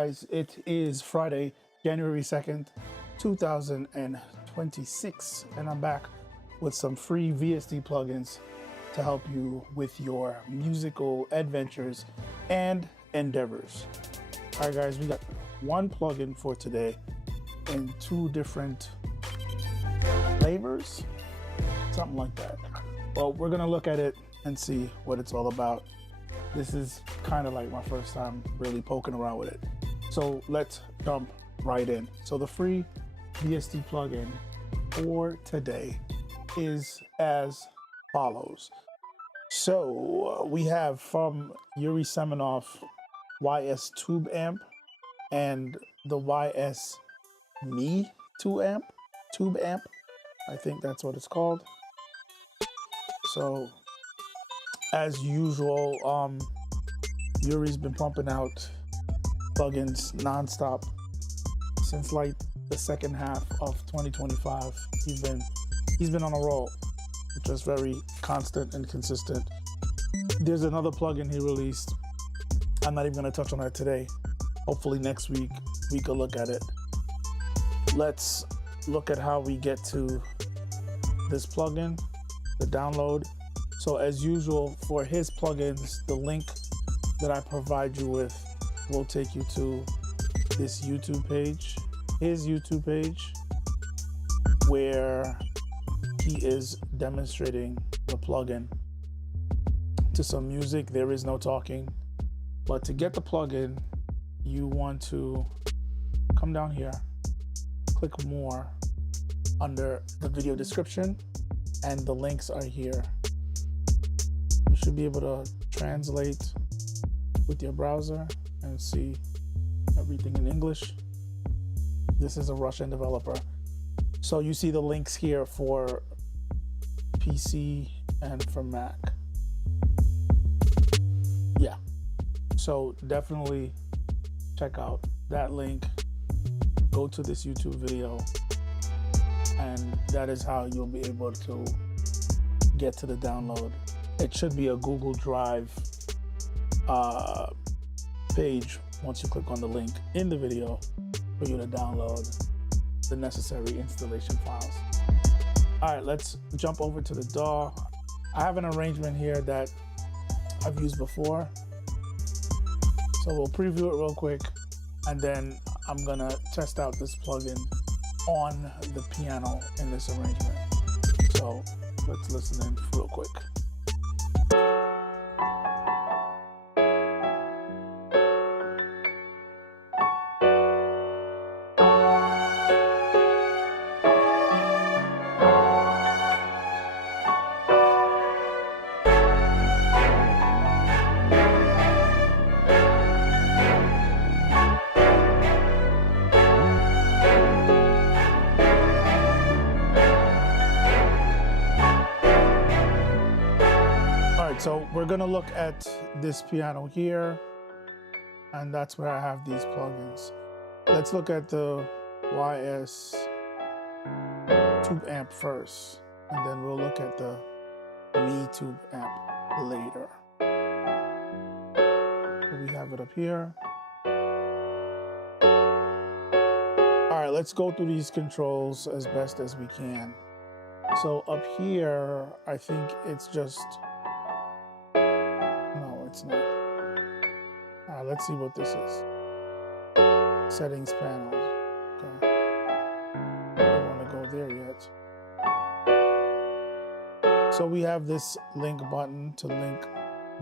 guys, it is Friday, January 2nd, 2026, and I'm back with some free VST plugins to help you with your musical adventures and endeavors. All right, guys, we got one plugin for today in two different flavors, something like that. Well, we're gonna look at it and see what it's all about. This is kind of like my first time really poking around with it. So let's jump right in. So the free VST plugin for today is as follows. So we have from Yuri Semenov YS Tube Amp and the YS Me Tube Amp. I think that's what it's called. So as usual, Yuri's been pumping out plugins nonstop since like the second half of 2025. He's been on a roll, just very constant and consistent. There's another plugin he released. I'm not even gonna touch on that today. Hopefully next week we could look at it. Let's look at how we get to this plugin, the download. So as usual for his plugins, the link that I provide you with will take you to this YouTube page, his YouTube page, where he is demonstrating the plugin to some music. There is no talking, but to get the plugin, you want to come down here, click more under the video description, and the links are here. You should be able to translate with your browser and see everything in English. This is a Russian developer. So you see the links here for PC and for Mac. Yeah, so definitely check out that link, go to this YouTube video, and that is how you'll be able to get to the download. It should be a Google Drive page once you click on the link in the video for you to download the necessary installation files. All right, let's jump over to the DAW. I have an arrangement here that I've used before, so we'll preview it real quick, and then I'm gonna test out this plugin on the piano in this arrangement. So let's listen in real quick. So we're gonna look at this piano here, and that's where I have these plugins. Let's look at the YS Tube Amp first, and then we'll look at the Me Tube Amp later. So we have it up here. All right, let's go through these controls as best as we can. So up here, I think it's just, it's not. All right, let's see what this is. Settings panel. Okay. I don't want to go there yet. So we have this link button to link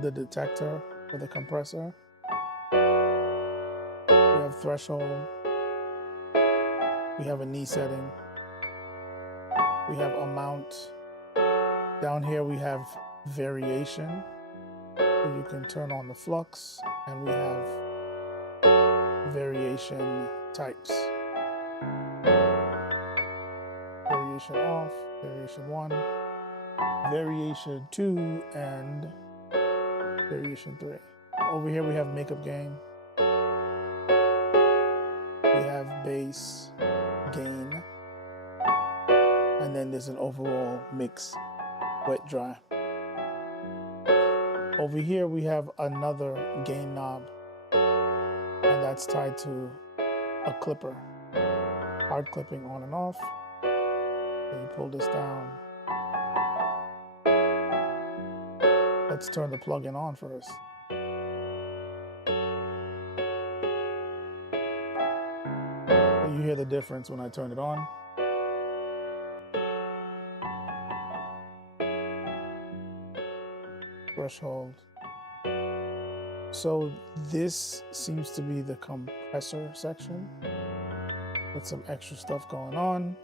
the detector for the compressor. We have threshold. We have a knee setting. We have amount. Down here we have variation. You can turn on the flux, and we have variation types. Variation off, variation 1, variation 2, and variation 3. Over here we have makeup gain. We have bass gain. And then there's an overall mix, wet, dry. Over here we have another gain knob, and and that's tied to a clipper. Hard clipping on and off. So you pull this down. Let's turn the plugin on first. So you hear the difference when I turn it on. Threshold. So this seems to be the compressor section with some extra stuff going on.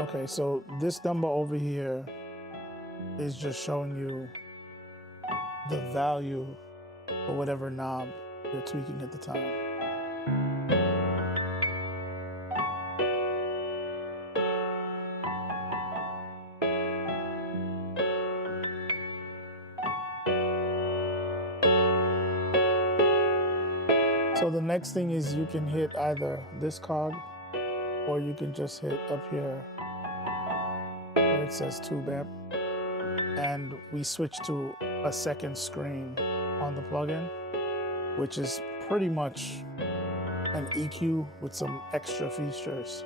Okay, so this number over here is just showing you the value or whatever knob you're tweaking at the time. So the next thing is you can hit either this cog or you can just hit up here where it says tube amp, and we switch to a second screen on the plugin, which is pretty much an EQ with some extra features.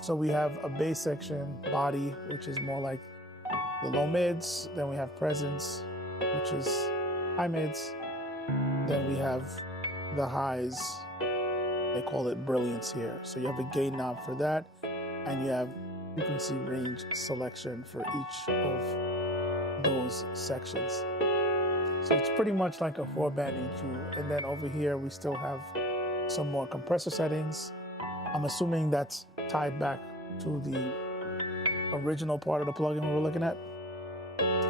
So we have a bass section, body, which is more like the low mids. Then we have presence, which is high mids. Then we have the highs. They call it brilliance here. So you have a gain knob for that, and you have frequency range selection for each of those sections. So it's pretty much like a 4-band EQ. And then over here, we still have some more compressor settings. I'm assuming that's tied back to the original part of the plugin we were looking at.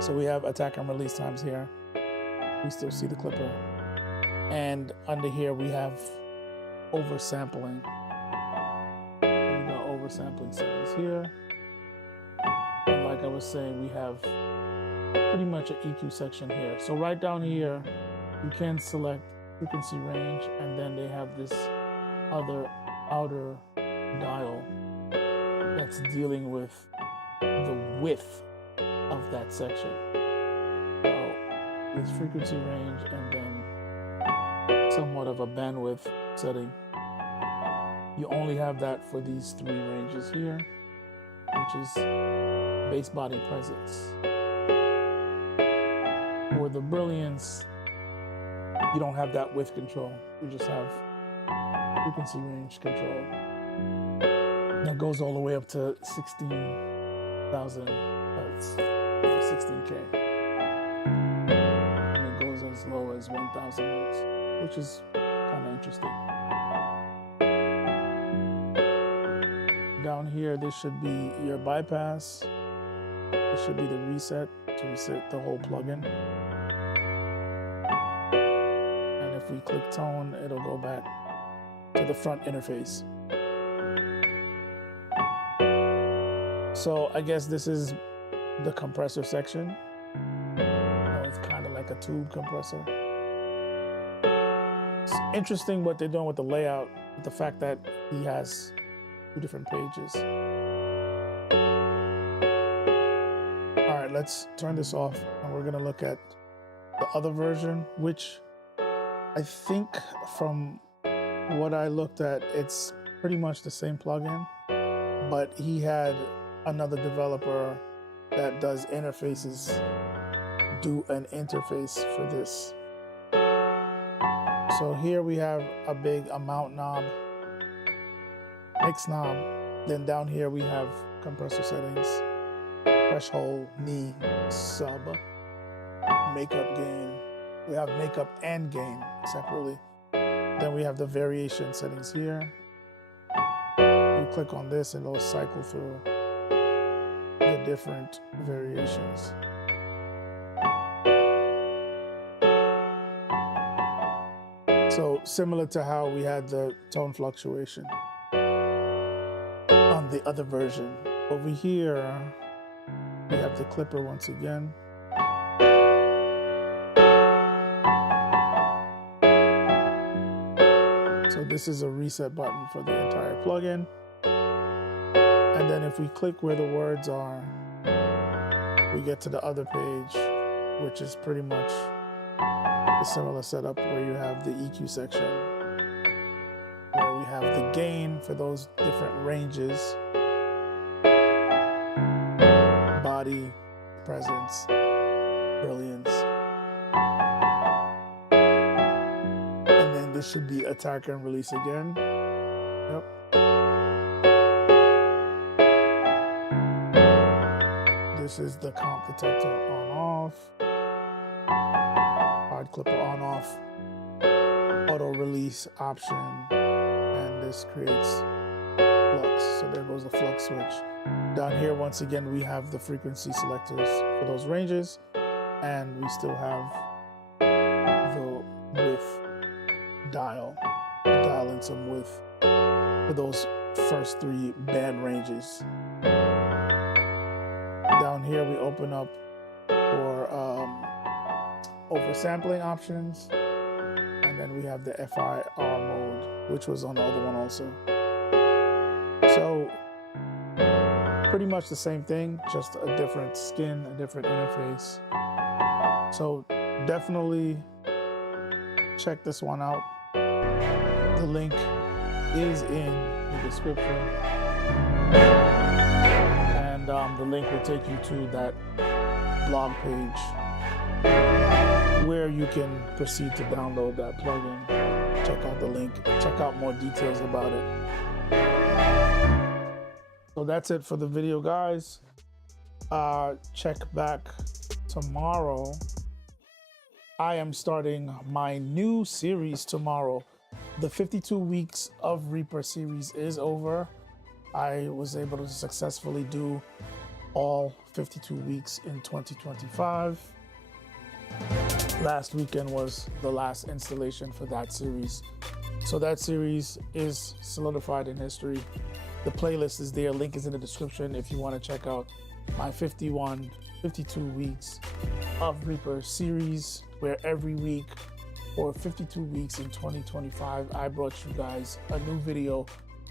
So we have attack and release times here. We still see the clipper. And under here, we have oversampling. We got oversampling settings here. And like I was saying, we have pretty much an EQ section here. So right down here, you can select frequency range, and then they have this other outer dial that's dealing with the width of that section. So there's frequency range and then somewhat of a bandwidth setting. You only have that for these 3 ranges here, which is bass, body, presence. For the brilliance, you don't have that width control. You just have frequency range control. That goes all the way up to 16,000 hertz, or 16K. And it goes as low as 1,000 hertz, which is kind of interesting. Down here, this should be your bypass. This should be the reset to reset the whole plugin. And if we click tone, it'll go back to the front interface. So I guess this is the compressor section. It's kind of like a tube compressor. It's interesting what they're doing with the layout, with the fact that he has 2 different pages. All right, let's turn this off, and we're gonna look at the other version, which I think from what I looked at, it's pretty much the same plugin, but he had another developer that does interfaces do an interface for this. So here we have a big amount knob, mix knob. Then down here we have compressor settings, threshold, knee, sub, makeup gain. We have makeup and gain separately. Then we have the variation settings here. You click on this and it'll cycle through the different variations. So similar to how we had the tone fluctuation on the other version. Over here, we have the clipper once again. So this is a reset button for the entire plugin. And then if we click where the words are, we get to the other page, which is pretty much a similar setup where you have the EQ section, where we have the gain for those different ranges, body, presence, brilliance. And then this should be attack and release again. Yep. This is the comp detector on off, hard clipper on off, auto release option, and this creates flux. So there goes the flux switch. Down here, once again, we have the frequency selectors for those ranges, and we still have the width dial in some width for those first 3 band ranges. Down here, we open up for oversampling options, and then we have the FIR mode, which was on the other one also. So pretty much the same thing, just a different skin, a different interface. So definitely check this one out. The link is in the description, and the link will take you to that blog page where you can proceed to download that plugin. Check out the link, check out more details about it. So that's it for the video, guys. Check back tomorrow. I am starting my new series tomorrow. The 52 weeks of Reaper series is over. I was able to successfully do all 52 weeks in 2025. Last weekend was the last installation for that series. So that series is solidified in history. The playlist is there, link is in the description if you want to check out my 52 weeks of Reaper series, where every week for 52 weeks in 2025, I brought you guys a new video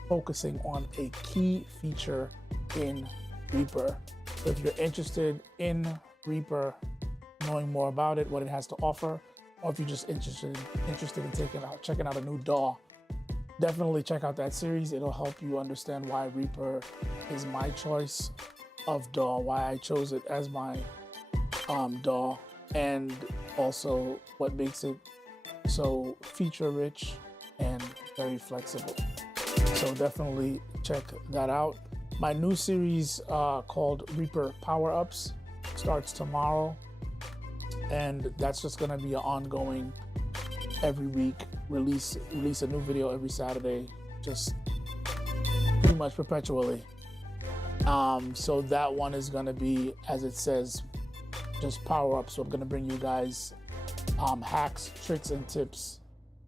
focusing on a key feature in Reaper. So if you're interested in Reaper, knowing more about it, what it has to offer, or if you're just interested in checking out a new DAW, definitely check out that series. It'll help you understand why Reaper is my choice of DAW, why I chose it as my DAW, and also what makes it so feature rich and very flexible. So definitely check that out. My new series called Reaper Power Ups starts tomorrow, and that's just going to be an ongoing, every week release a new video every Saturday, just pretty much perpetually. So that one is going to be, as it says, just power up. So I'm going to bring you guys hacks, tricks, and tips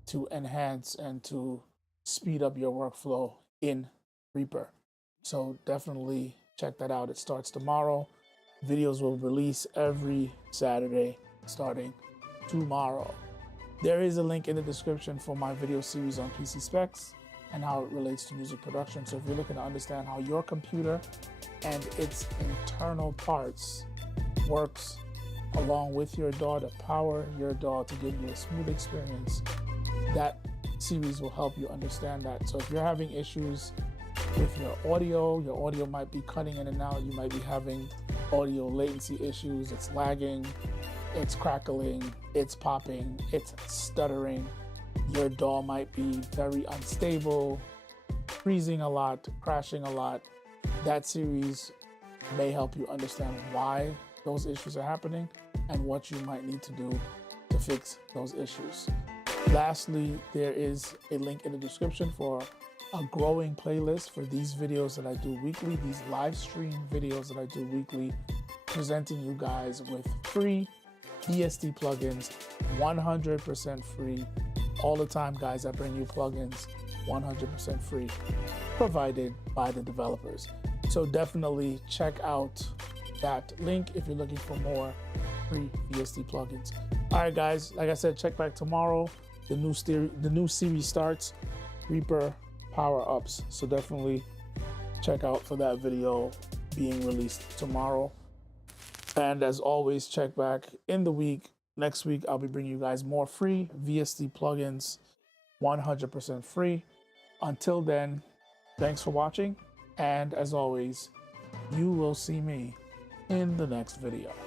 to enhance and to speed up your workflow in Reaper. So definitely check that out. It starts tomorrow. Videos will release every Saturday starting tomorrow. There is a link in the description for my video series on PC specs and how it relates to music production. So if you're looking to understand how your computer and its internal parts works along with your DAW to power your DAW to give you a smooth experience, that series will help you understand that. So if you're having issues with your audio might be cutting in and out, you might be having audio latency issues, it's lagging, it's crackling, it's popping, it's stuttering, your DAW might be very unstable, freezing a lot, crashing a lot. That series may help you understand why those issues are happening and what you might need to do to fix those issues. Lastly, there is a link in the description for a growing playlist for these videos that I do weekly, these live stream videos that I do weekly, presenting you guys with free VST plugins, 100% free. All the time, guys, I bring you plugins 100% free, provided by the developers. So definitely check out that link if you're looking for more free VST plugins. All right, guys, like I said, check back tomorrow. The new series starts. Reaper power-ups. So definitely check out for that video being released tomorrow. And as always, check back in the week. Next week, I'll be bringing you guys more free VST plugins, 100% free. Until then, thanks for watching. And as always, you will see me in the next video.